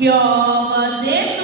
Gözüm